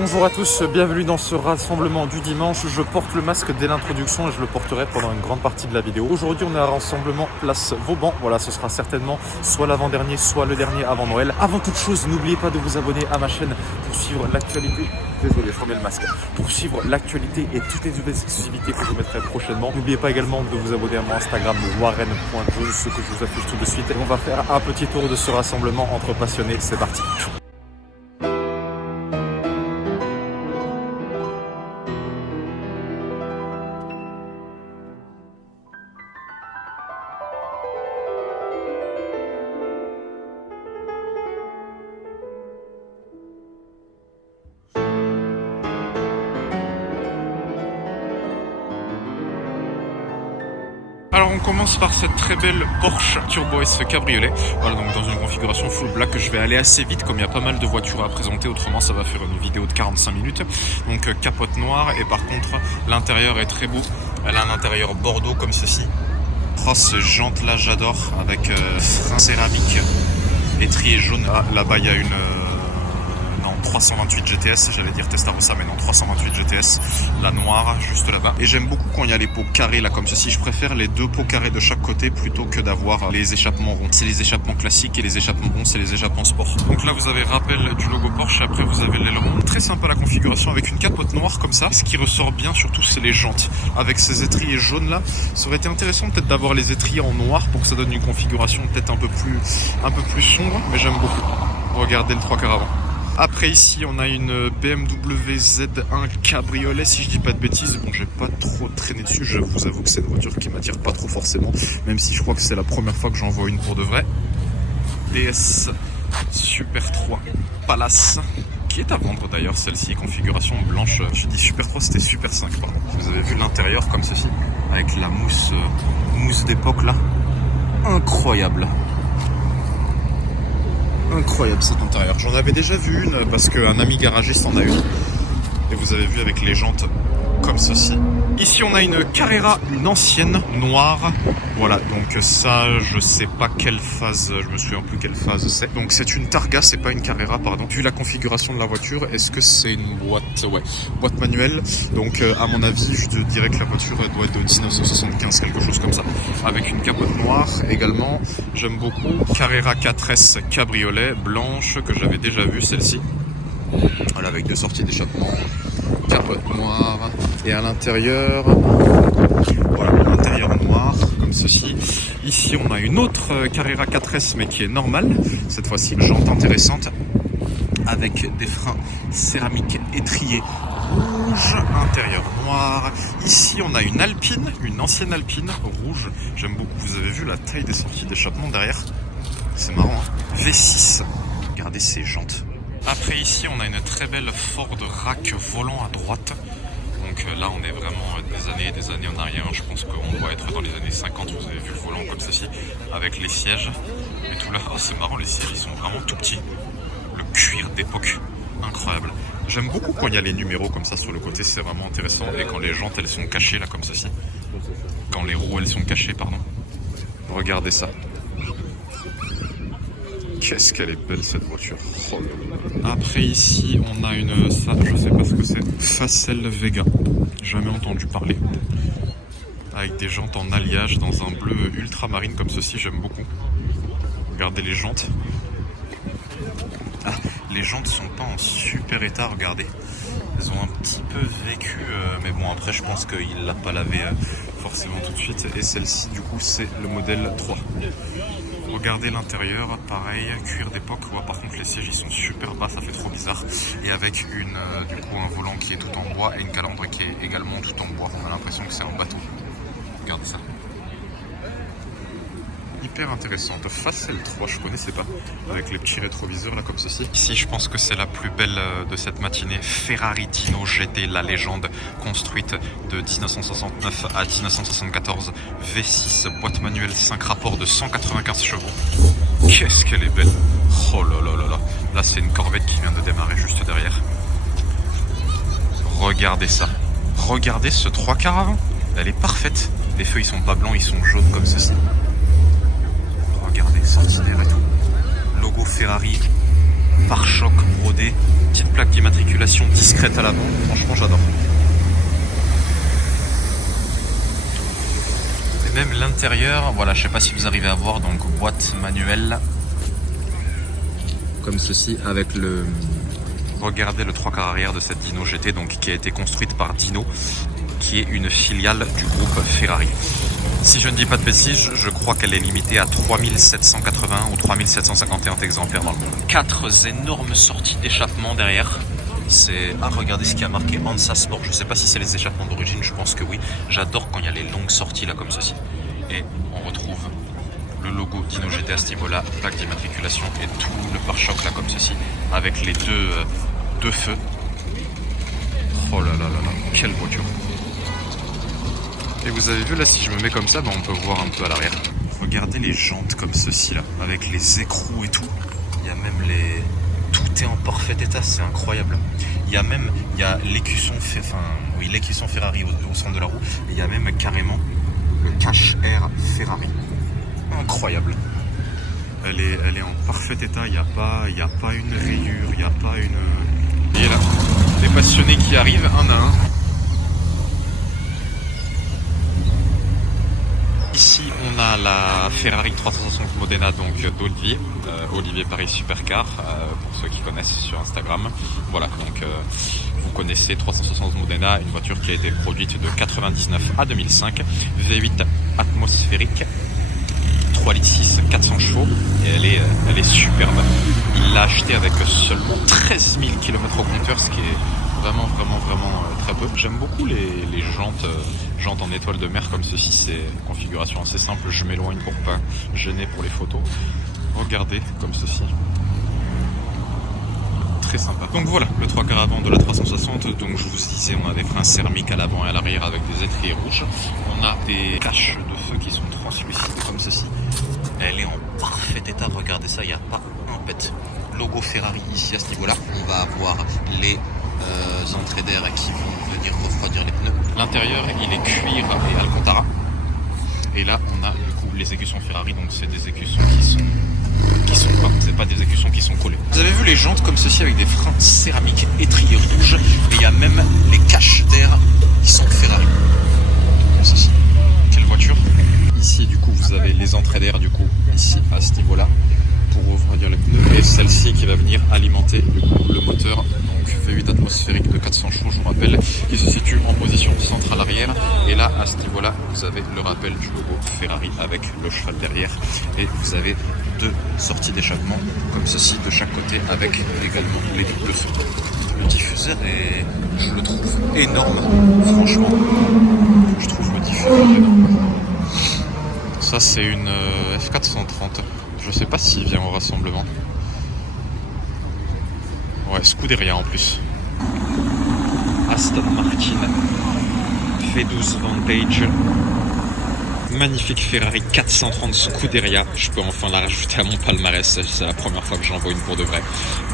Bonjour à tous, bienvenue dans ce rassemblement du dimanche. Je porte le masque dès l'introduction et je le porterai pendant une grande partie de la vidéo. Aujourd'hui on est à rassemblement place Vauban. Voilà, ce sera certainement soit l'avant-dernier, soit le dernier avant Noël. Avant toute chose, n'oubliez pas de vous abonner à ma chaîne pour suivre l'actualité. Désolé, je remets le masque. Pour suivre l'actualité et toutes les nouvelles exclusivités que je mettrai prochainement. N'oubliez pas également de vous abonner à mon Instagram warren.jones, ce que je vous affiche tout de suite. Et on va faire un petit tour de ce rassemblement entre passionnés. C'est parti. Alors on commence par cette très belle Porsche Turbo S cabriolet. Voilà, donc dans une configuration full black. Je vais aller assez vite comme il y a pas mal de voitures à présenter, autrement ça va faire une vidéo de 45 minutes. Donc capote noire, et par contre l'intérieur est très beau. Elle a un intérieur bordeaux comme ceci. Oh, ce jante là j'adore, avec frein céramique, étrier jaune. Ah, là-bas il y a une 328 GTS, j'allais dire Testarossa mais non, 328 GTS, la noire juste là-bas. Et j'aime beaucoup quand il y a les pots carrés là comme ceci. Je préfère les deux pots carrés de chaque côté plutôt que d'avoir les échappements ronds. C'est les échappements classiques et les échappements ronds c'est les échappements sport. Donc là vous avez rappel du logo Porsche, et après vous avez l'aileron. Très sympa la configuration avec une capote noire comme ça. Ce qui ressort bien surtout c'est les jantes. Avec ces étriers jaunes là, ça aurait été intéressant peut-être d'avoir les étriers en noir pour que ça donne une configuration peut-être un peu plus sombre, mais j'aime beaucoup. Regardez le 3 quarts avant. Après ici on a une BMW Z1 cabriolet si je dis pas de bêtises. Bon, j'ai pas trop traîné dessus, je vous avoue que c'est une voiture qui m'attire pas trop forcément, même si je crois que c'est la première fois que j'en vois une pour de vrai. DS Super 3 Palace, qui est à vendre d'ailleurs celle-ci, configuration blanche. Je dis Super 3, c'était Super 5 pardon. Vous avez vu l'intérieur comme ceci, avec la mousse d'époque là, incroyable. Incroyable cet intérieur. J'en avais déjà vu une parce qu'un ami garagiste en a une. Et vous avez vu avec les jantes comme ceci. Ici on a une Carrera, une ancienne, noire. Voilà, donc ça je sais pas quelle phase, je me souviens plus quelle phase c'est. Donc c'est une Targa, c'est pas une Carrera pardon. Vu la configuration de la voiture, est-ce que c'est une boîte? Ouais, boîte manuelle. Donc à mon avis je dirais que la voiture doit être de 1975, quelque chose comme ça. Avec une capote noire également, j'aime beaucoup. Carrera 4S cabriolet, blanche, que j'avais déjà vue celle-ci. Voilà, avec des sorties d'échappement, capote noire, et à l'intérieur, voilà, l'intérieur noir, comme ceci. Ici, on a une autre Carrera 4S, mais qui est normale. Cette fois-ci, une jante intéressante, avec des freins céramiques étriés rouge, intérieur noir. Ici, on a une Alpine, une ancienne Alpine rouge. J'aime beaucoup. Vous avez vu la taille des sorties d'échappement derrière? C'est marrant, hein. V6. Regardez ces jantes. Après ici on a une très belle Ford Rack volant à droite. Donc là on est vraiment des années et des années en arrière. Je pense qu'on doit être dans les années 50. Vous avez vu le volant comme ceci, avec les sièges et tout là. Oh, c'est marrant, les sièges ils sont vraiment tout petits. Le cuir d'époque, incroyable. J'aime beaucoup quand il y a les numéros comme ça sur le côté, c'est vraiment intéressant. Et quand les jantes elles sont cachées là comme ceci. Quand les roues elles sont cachées pardon. Regardez ça. Qu'est-ce qu'elle est belle cette voiture. Oh là là. Après ici on a une, ça je sais pas ce que c'est, Facel Vega, jamais entendu parler. Avec des jantes en alliage dans un bleu ultramarine comme ceci, j'aime beaucoup. Regardez les jantes. Ah, les jantes sont pas en super état, regardez. Elles ont un petit peu vécu, mais bon après je pense qu'il l'a pas lavé forcément tout de suite. Et celle-ci du coup c'est le modèle 3. Regardez l'intérieur, pareil, cuir d'époque. Ouais, par contre les sièges ils sont super bas, ça fait trop bizarre. Et avec du coup un volant qui est tout en bois et une calandre qui est également tout en bois. On a l'impression que c'est un bateau. Regardez ça. Hyper intéressante. Facel 3, je connaissais pas. Avec les petits rétroviseurs là comme ceci. Ici je pense que c'est la plus belle de cette matinée. Ferrari Dino GT, la légende, construite de 1969 à 1974. V6, boîte manuelle, 5 rapports de 195 chevaux. Qu'est-ce qu'elle est belle. Oh là là là là. Là c'est une Corvette qui vient de démarrer juste derrière. Regardez ça. Regardez ce 3 quarts avant. Elle est parfaite. Les feux ils sont pas blancs, ils sont jaunes comme ceci. Regardez, centenaire et tout. Logo Ferrari pare-choc brodé, petite plaque d'immatriculation discrète à l'avant. Franchement, j'adore. Et même l'intérieur, voilà, je sais pas si vous arrivez à voir, donc boîte manuelle. Comme ceci, avec le... Regardez le 3/4 arrière de cette Dino GT, donc qui a été construite par Dino, qui est une filiale du groupe Ferrari. Si je ne dis pas de bêtises, je crois qu'elle est limitée à 3780 ou 3751 exemplaires dans le monde. 4 énormes sorties d'échappement derrière. C'est... Ah, regardez ce qui a marqué Hansa Sport. Je ne sais pas si c'est les échappements d'origine, je pense que oui. J'adore quand il y a les longues sorties là comme ceci. Et on retrouve le logo Dino GT à ce niveau-là, plaque d'immatriculation et tout le pare-choc là comme ceci, avec les deux feux. Oh là là là là, quelle voiture! Et vous avez vu là, si je me mets comme ça, ben on peut voir un peu à l'arrière. Regardez les jantes comme ceci là, avec les écrous et tout. Il y a même les... Tout est en parfait état, c'est incroyable. Il y a l'écusson l'écusson Ferrari au centre de la roue. Et il y a même carrément le cache air Ferrari. Incroyable. Elle est en parfait état, il n'y a pas une rayure, il n'y a pas une... Et là, des passionnés qui arrivent un à un. Ici, on a la Ferrari 360 Modena donc d'Olivier, Olivier Paris Supercar, pour ceux qui connaissent sur Instagram. Voilà, donc vous connaissez 360 Modena, une voiture qui a été produite de 99 à 2005, V8 atmosphérique, 3,6 litres, 400 chevaux, et elle est superbe. Il l'a acheté avec seulement 13 000 km au compteur, ce qui est vraiment très peu. J'aime beaucoup les jantes en étoile de mer comme ceci, c'est une configuration assez simple. Je m'éloigne pour pas gêner pour les photos. Regardez comme ceci. Très sympa. Donc voilà, le 3/4 avant de la 360. Donc je vous disais, on a des freins céramiques à l'avant et à l'arrière avec des étriers rouges. On a des caches de feu qui sont translucides comme ceci. Elle est en parfait état, regardez ça, il n'y a pas un pet. Logo Ferrari ici à ce niveau-là. On va avoir les entrées d'air qui vont venir refroidir les pneus. L'intérieur, il est cuir et Alcantara. Et là, on a du coup les écussons Ferrari, donc c'est des écussons qui sont pas, c'est pas des écussons qui sont collés. Vous avez vu les jantes comme ceci avec des freins céramiques étriers rouges, et il y a même les caches d'air qui sont Ferrari. Comme ceci. Quelle voiture! Ici, du coup, vous avez les entrées d'air, du coup, ici, à ce niveau-là, pour refroidir les pneus, et celle-ci qui va venir alimenter, du coup, le moteur, donc V8 atmosphérique de 400 chevaux, je vous rappelle, qui se situe en position centrale arrière, et là, à ce niveau-là, vous avez le rappel du logo Ferrari avec le cheval derrière, et vous avez 2 sorties d'échappement, comme ceci, de chaque côté, avec également les doubles feux. Le diffuseur est, je le trouve énorme, franchement, je trouve le diffuseur énorme. Ça c'est une F430, je sais pas s'il vient au rassemblement. Ouais, Scuderia en plus. Aston Martin V12 Vantage. Magnifique Ferrari 430 Scuderia, je peux enfin la rajouter à mon palmarès, c'est la première fois que j'en vois une pour de vrai.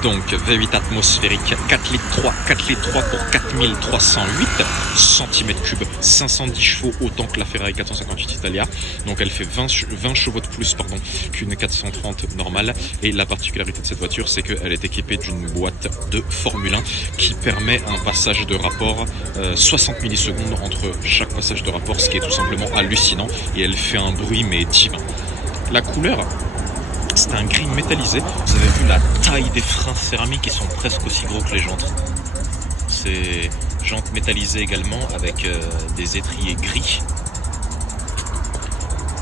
Donc V8 atmosphérique, 4 litres 3 pour 4308 cm3, 510 chevaux autant que la Ferrari 458 Italia. Donc elle fait 20 chevaux de plus qu'une 430 normale. Et la particularité de cette voiture, c'est qu'elle est équipée d'une boîte de Formule 1 qui permet un passage de rapport 60 millisecondes entre chaque passage de rapport, ce qui est tout simplement hallucinant. Et elle fait un bruit mais divin. La couleur, c'est un gris métallisé. Vous avez vu la taille des freins céramiques, qui sont presque aussi gros que les jantes. C'est jantes métallisées également avec des étriers gris.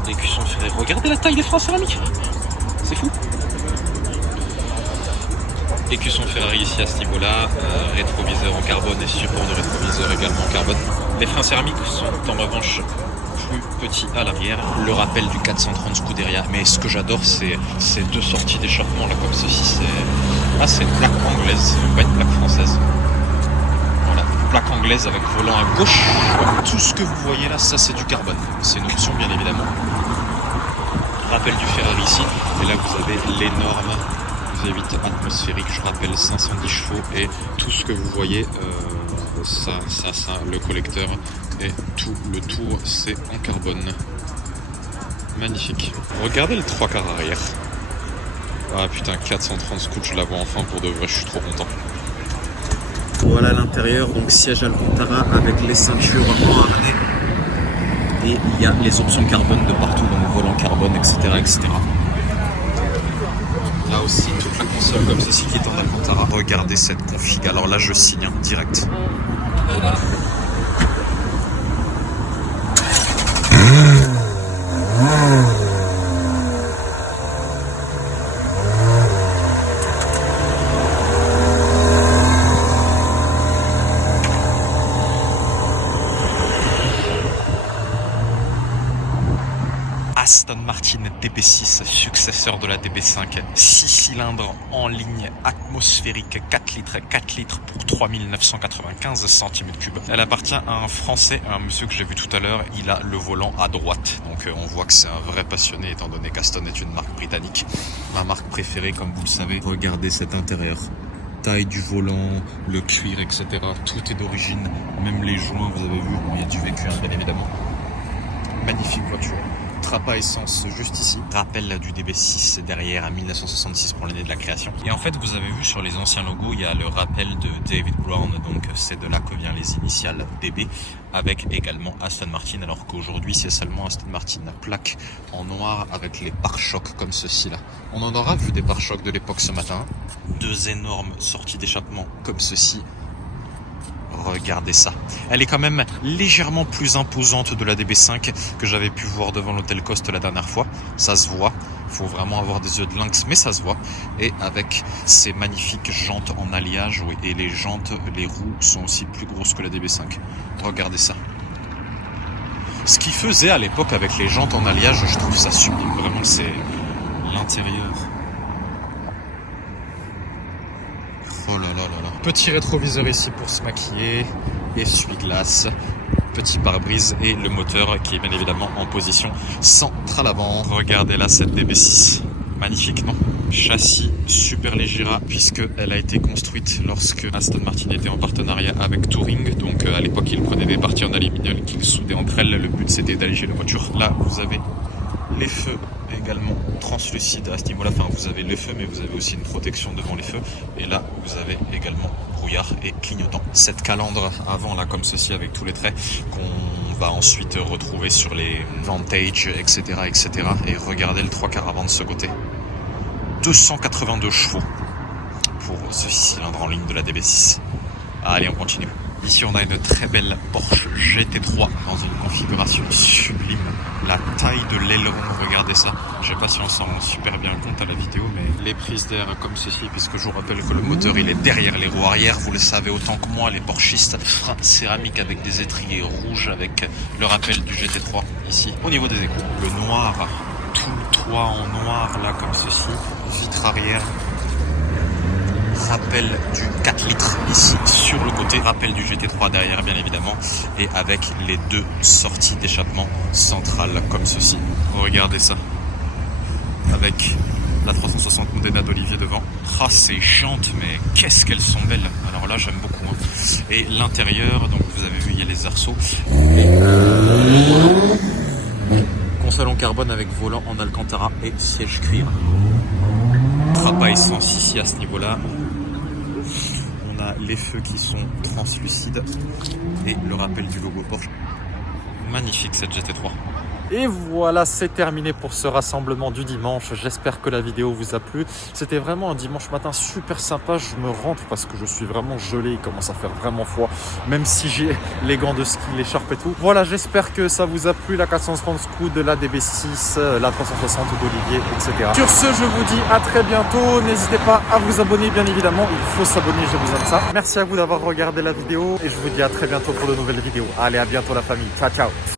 Des cuissons ferrées. Regardez la taille des freins céramiques, c'est fou. Écusson Ferrari ici à ce niveau-là, rétroviseur en carbone et support de rétroviseur également en carbone. Les freins céramiques sont en revanche plus petit à l'arrière, le rappel du 430 Scuderia. Mais ce que j'adore, c'est ces 2 sorties d'échappement là comme ceci. C'est une plaque anglaise, pas une plaque française. Voilà, plaque anglaise avec volant à gauche. Tout ce que vous voyez là, ça c'est du carbone. C'est une option bien évidemment. Rappel du Ferrari ici. Et là vous avez l'énorme V8 atmosphérique, je rappelle 510 chevaux, et tout ce que vous voyez, ça, le collecteur et tout le tour, c'est en carbone. Magnifique. Regardez le 3/4 arrière. Ah putain, 430 scouts, je la vois enfin pour de vrai, je suis trop content. Voilà l'intérieur, donc siège Alcantara avec les ceintures en harnais. Et il y a les options carbone de partout, donc volant carbone, etc. etc. Là aussi, toute la console comme ceci qui est en Alcantara. Regardez cette config, alors là je signe direct. Aston Martin DB6, successeur de la DB5, 6 cylindres en ligne atmosphérique, 4 litres pour 3995 cm3. Elle appartient à un Français, un monsieur que j'ai vu tout à l'heure, il a le volant à droite, donc on voit que c'est un vrai passionné étant donné qu'Aston est une marque britannique. Ma marque préférée comme vous le savez. Regardez cet intérieur. Taille du volant, le cuir, etc. Tout est d'origine, même les joints, vous avez vu, il y a du vécu bien évidemment. Magnifique voiture. Trapa essence juste ici. Rappel du DB6 derrière à 1966 pour l'année de la création. Et en fait, vous avez vu sur les anciens logos, il y a le rappel de David Brown, donc c'est de là que viennent les initiales DB, avec également Aston Martin, alors qu'aujourd'hui c'est seulement Aston Martin. La plaque en noir avec les pare-chocs comme ceci là. On en aura vu des pare-chocs de l'époque ce matin. 2 énormes sorties d'échappement comme ceci. Regardez ça. Elle est quand même légèrement plus imposante de la DB5 que j'avais pu voir devant l'hôtel Coste la dernière fois. Ça se voit. Faut vraiment avoir des yeux de lynx, mais ça se voit. Et avec ces magnifiques jantes en alliage, oui, et les jantes, les roues sont aussi plus grosses que la DB5. Regardez ça. Ce qu'ils faisaient à l'époque avec les jantes en alliage, je trouve ça sublime. Vraiment, c'est l'intérieur. Oh là là là là. Petit rétroviseur ici pour se maquiller, essuie-glace, petit pare-brise et le moteur qui est bien évidemment en position centrale avant. Regardez là cette DB6, magnifique non? Châssis super Leggera puisqu'elle a été construite lorsque Aston Martin était en partenariat avec Touring, donc à l'époque ils prenaient des parties en aluminium qu'ils soudaient entre elles, le but c'était d'alléger la voiture. Là vous avez les feux également translucides à ce niveau là, enfin vous avez les feux mais vous avez aussi une protection devant les feux et là vous avez également brouillard et clignotant. Cette calandre avant là comme ceci avec tous les traits qu'on va ensuite retrouver sur les Vantage etc etc. Et regardez le 3/4 avant de ce côté, 282 chevaux pour ce 6 cylindres en ligne de la DB6. Allez on continue. Ici on a une très belle Porsche GT3 dans une configuration sublime. La taille de l'aileron, regardez ça. Je sais pas si on s'en rend super bien compte à la vidéo, mais les prises d'air comme ceci, puisque je vous rappelle que le moteur il est derrière les roues arrière, vous le savez autant que moi, les Porschistes, frein céramique avec des étriers rouges avec le rappel du GT3 ici. Au niveau des écrans, le noir, tout le toit en noir là comme ceci, vitre arrière. Rappel du 4 litres ici sur le côté, rappel du GT3 derrière bien évidemment, et avec les 2 sorties d'échappement centrales comme ceci. Regardez ça, avec la 360 Modena d'Olivier devant. Ah ces jantes, mais qu'est-ce qu'elles sont belles. Alors là j'aime beaucoup hein. Et l'intérieur, donc vous avez vu il y a les arceaux et console en carbone avec volant en Alcantara et siège cuir. Trapa essence ici à ce niveau là. On a les feux qui sont translucides et le rappel du logo Porsche. Magnifique cette GT3. Et voilà, c'est terminé pour ce rassemblement du dimanche. J'espère que la vidéo vous a plu. C'était vraiment un dimanche matin super sympa. Je me rentre parce que je suis vraiment gelé. Il commence à faire vraiment froid. Même si j'ai les gants de ski, l'écharpe et tout. Voilà, j'espère que ça vous a plu. La 430 Scud, la DB6, la 360 d'Olivier, etc. Sur ce, je vous dis à très bientôt. N'hésitez pas à vous abonner, bien évidemment. Il faut s'abonner, j'ai besoin de ça. Merci à vous d'avoir regardé la vidéo. Et je vous dis à très bientôt pour de nouvelles vidéos. Allez, à bientôt la famille. Ciao, ciao.